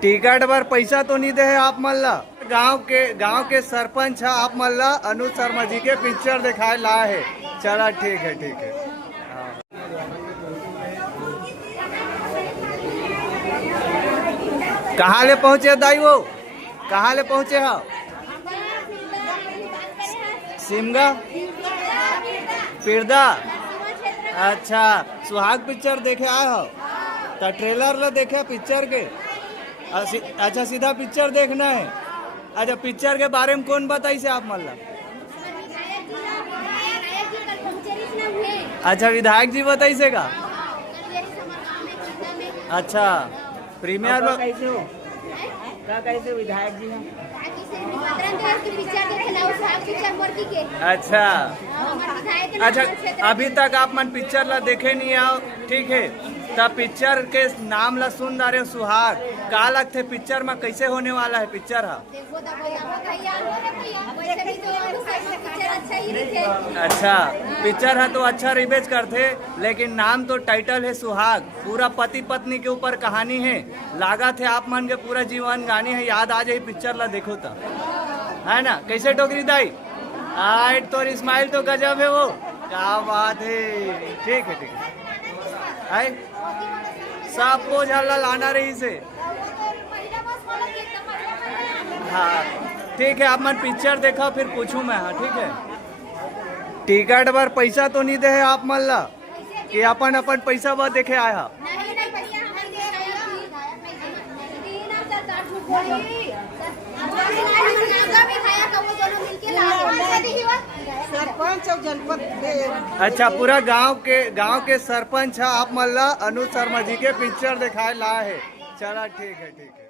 Ticket बर पैसा तो नहीं दे है आप मन ला। गाँव के सरपंच है आप मन ला अनुज शर्मा जी के पिक्चर दिखाए ला है। चला ठीक है ठीक है। कहाँ ले पहुँचे दाई वो? कहाँ ले पहुँचे हो? सिमगा फिरदा। अच्छा सुहाग पिक्चर देखे आए हो? तो ट्रेलर ला देखे पिक्चर के? अच्छा सीधा पिक्चर देखना है। अच्छा पिक्चर के बारे में कौन बताई से आप मतलब? अच्छा विधायक जी बताई से का? अच्छा प्रीमियर में कैसे हो? कैसे विधायक जी हैं? अच्छा अच्छा अभी तक आप मन पिक्चर ला देखे नहीं आओ ठीक है। तब पिक्चर के नाम ला सुन रहे हो सुहाग का लगते पिक्चर में कैसे होने वाला है पिक्चर है? अच्छा पिक्चर है तो अच्छा रिवेज करते लेकिन नाम तो टाइटल है सुहाग। पूरा पति पत्नी के ऊपर कहानी है। लागा थे आप मन के पूरा जीवन गानी है। याद आ जाए पिक्चर ला देखो तो है ना। कैसे टोकरी दाई आइट तो स्माइल तो गजब है वो। क्या बात है। ठीक है ठीक है सब को झल्ला लाना रही से। हाँ ठीक है आप मन पिक्चर देखा फिर पूछूं मैं। हाँ ठीक है। टिकट बर पैसा तो नहीं दे है आप मन ला कि अपन अपन पैसा बर देखे आया? सरपंच और जनपद। अच्छा पूरा गांव के सरपंच है आप मन ला अनुज शर्मा जी के पिक्चर दिखाए ला है। चला ठीक है ठीक है।